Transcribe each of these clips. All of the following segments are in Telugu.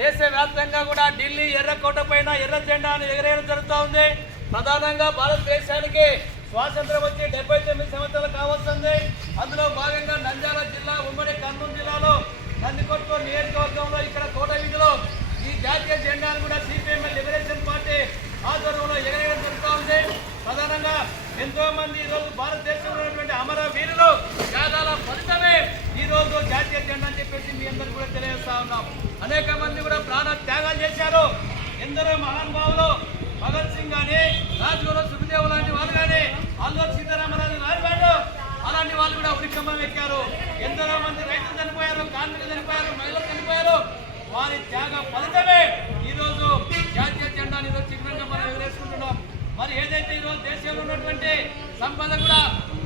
దేశవ్యాప్తంగా కూడా ఢిల్లీ ఎర్రకోట పైన ఎర్ర జెండాను ఎగరేయడం జరుగుతూ ఉంది. ప్రధానంగా భారతదేశానికి స్వాతంత్రం వచ్చి డెబ్బై తొమ్మిది సంవత్సరాలు కావస్తుంది. అందులో భాగంగా నంద్యాల జిల్లా ఉమ్మడి కర్నూలు జిల్లాలో నందికొట్టు నియోజకవర్గంలో ఇక్కడ కోట వీధిలో ఈ జాతీయ జెండాను కూడా సిపిఎం లిబరేషన్ పార్టీ ఆధ్వర్యంలో ఎగరేయడం జరుగుతూ ఉంది. ప్రధానంగా ఎంతో మంది ఈ భారతదేశంలో ఉన్నటువంటి అమర వీరులు త్యాగాల ఫలితమే ఈ రోజు జాతీయ జెండా అని చెప్పేసి మీ అందరికీ కూడా తెలియజేస్తా ఉన్నాం అనేక మంది కూడా ప్రాణ త్యాగాలు చేశారు. ఎందరో మహానుభావులు భగత్ సింగ్ కానీ రాజగురు సుఖదేవ్ లాంటి వాళ్ళు కానీ అల్లూరు సీతారామరాజు లాంటి వాళ్ళు అలాంటి వాళ్ళు కూడా ఉరికమ్మం ఎక్కారు. ఎందరో మంది రైతులు చనిపోయారు కార్మికులు చనిపోయారు మహిళలు చనిపోయారు. వారి త్యాగ ఫలితమే ఈరోజు జాతీయ జెండాని ఈరోజు చిహ్నంగా మనం ఎగరేసుకుంటున్నాం. మరి ఏదైతే ఈ రోజు దేశంలో ఉన్నటువంటి సంపద కూడా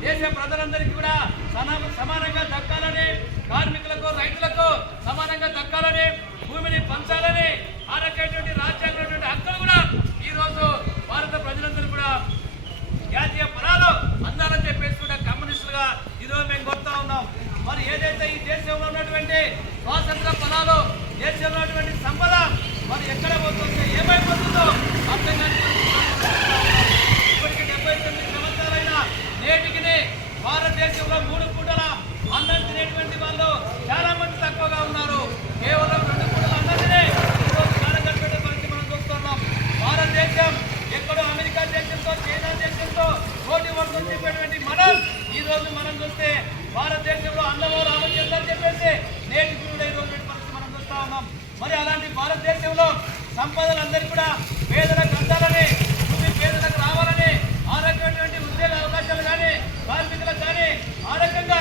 దేశ ప్రజలందరికీ కూడా సమాన సమానంగా దక్కాలని కార్మికులకు రైతులకు సమానంగా దక్కాలని భూమిని పంచాలని ఆ రకమైనటువంటి రాజ్యాంగం హక్కులు కూడా ఈ రోజు భారత ప్రజలందరూ కూడా జాతీయ ఫలాలు అందాలని చెప్పేసి కూడా కమ్యూనిస్టులుగా ఈరోజు మేము కోరుతా ఉన్నాం మరి ఏదైతే ఈ దేశంలో ఉన్నటువంటి స్వాతంత్ర ఫలాలు దేశంలో ఉన్నటువంటి సంపద మరి ఎక్కడ పోతుందో ఏమైపోతుందో అర్థం కానీ ఇప్పటికి డెబ్బై తొమ్మిది సంవత్సరాలైన నేటికి భారతదేశంలో మూడు పూటల అన్నం తినేటువంటి వాళ్ళు చాలా మంది తక్కువగా ఉన్నారు. కేవలం రెండు పూటల అన్నదినే ఈరోజు కాలం గడిపే పరిస్థితి మనం చూస్తున్నాం. భారతదేశం ఎక్కడో అమెరికా దేశంతో చైనా దేశంతో పోటీ పడుతుంది చెప్పేటువంటి మనం ఈ రోజు మనం చూస్తే భారతదేశంలో అందరూ రామచంద్ర చెప్పేసి నేటి కూడా ఈ పరిస్థితి మనం చూస్తా ఉన్నాం. మరి అలాంటి భారతదేశంలో సంపదలందరికీ కూడా పేదలకు అందాలని భూమి పేదలకు రావాలని ఆ రకమైనటువంటి ఉద్యోగ అవకాశాలు కానీ కార్మికులకు కానీ ఆ రకంగా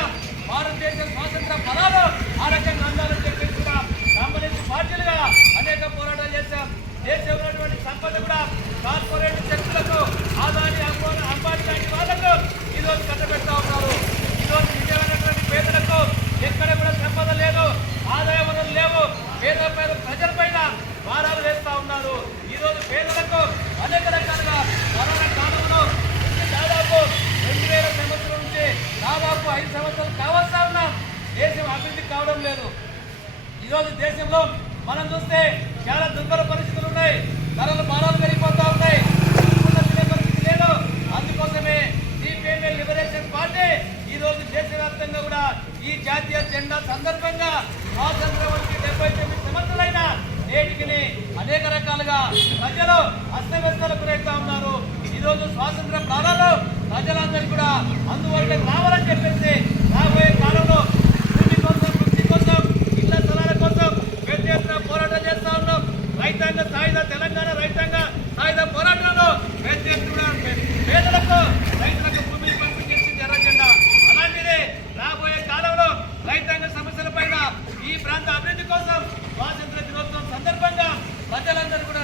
భారతదేశ స్వాతంత్ర ఫలాలు ఆ రకంగా అందాలని చెప్పేసి కూడా సంబంధించిన పార్టీలుగా అనేక పోరాటాలు చేశాం. దేశంలో ఉన్నటువంటి సంపద కూడా కార్పొరేట్ శక్తులకు ఆదాని అంబానీ లాంటి వాళ్ళకు ఈరోజు కట్టబెడతా ఉన్నాం ఈరోజు నిజమైనటువంటి పేదలకు ఎక్కడ కూడా సంపద లేదు ఆదాయ వనరులు లేవు పేద పేద ప్రజలపైన భారాలు వేస్తా ఉన్నారు. ఈ రోజు పేదలకు అనేక రకాలుగా కరోనా కాలంలో దాదాపు రెండు వేల సంవత్సరం నుంచి దాదాపు ఐదు సంవత్సరాలు కావాల్సా ఉన్నాం. దేశం అభివృద్ధి కావడం లేదు. ఈరోజు దేశంలో మనం చూస్తే చాలా దుర్బల పరిస్థితులు ఉన్నాయి. ధరలు భారాలు పెరిగిపోతా ఉన్నాయి. పరిస్థితి లేదు. అందుకోసమే లిబరేషన్ పార్టీ ఈ రోజు దేశవ్యాప్తంగా కూడా ఈ జాతీయ జెండా సందర్భంగా స్వాతంత్రం వచ్చి డెబ్బై తొమ్మిది సంవత్సరాలైన నేటికి అనేక రకాలుగా ప్రజలు అస్తవ్యస్తలకు గురవుతా ఉన్నారు. ఈరోజు రోజు స్వాతంత్ర ప్రాణాలు ప్రజలందరికీ కూడా అందువల్ల రావాలని చెప్పేసి రాబోయే కాలంలో భూమి కోసం వృత్తి కోసం ఇళ్ళ స్థలాల కోసం పెద్ద ఎత్తున పోరాటం చేస్తా ఉన్నాం రైతాంగ సాయుధ తెలంగాణ రైతాంగ సాయుధ పోరాటంలో పెద్ద ఎత్తున పేదలకు రైతులకు భూమిని పంపిణీ చేసింది ఎర్ర జెండా అలాంటిదే రాబోయే కాలంలో రైతాంగ సమస్యల పైన ఈ ప్రాంత అభివృద్ధి కోసం స్వాతంత్ర దినోత్సవం సందర్భంగా ప్రజలందరూ కూడా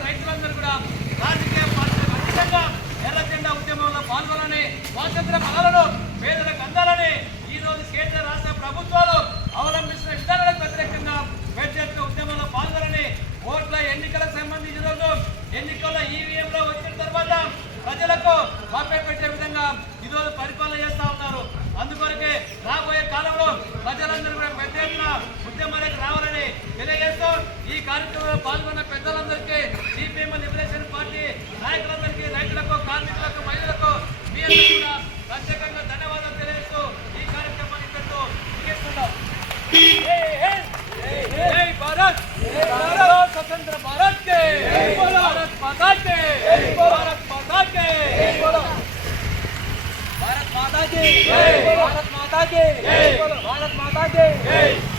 రైతులందరూ రాజకీయ పార్టీలకు అతీతంగా ఎర్ర జెండా ఉద్యమంలో పాల్గొనాలని స్వాతంత్ర ఫలాలను పేదలకు అందాలని ఈ రోజు కేంద్ర రాష్ట్ర ప్రభుత్వాలు అవలంబిస్తున్న విధానాలకు వ్యతిరేకంగా పెద్ద ఉద్యమంలో పాల్గొనని ఓట్ల ఎన్నికలకు సంబంధించి రోజు ఎన్నికల ఈవీఎంలో వచ్చిన తర్వాత ప్రజలకు పెట్టే విధంగా ఈ రోజు పరిపాలన చేస్తూ ఉన్నారు. అందుకొరకే రాబోయే కాలంలో ప్రజలందరూ కూడా పెద్ద ఎత్తున ఉద్యమాలకు రావాలని తెలియజేస్తూ ఈ కార్యక్రమంలో పాల్గొన్న పెద్దలందరికీ సిపిఎం లిబరేషన్ పార్టీ నాయకులందరికీ రైతులకు కార్మికులకు మహిళలకు మీ అందరికీ కూడా ప్రత్యేకంగా ధన్యవాదాలు తెలియజేస్తూ ఈ కార్యక్రమాన్ని ఇక్కడితో ముగిస్తున్నాం. జై భారత్ భారత్. స్వతంత్ర భారత్ కే భారత్. మాతా కే భారత్ మాతా కే భారత్. మాతా కే భారత్ మాతా కే భారత్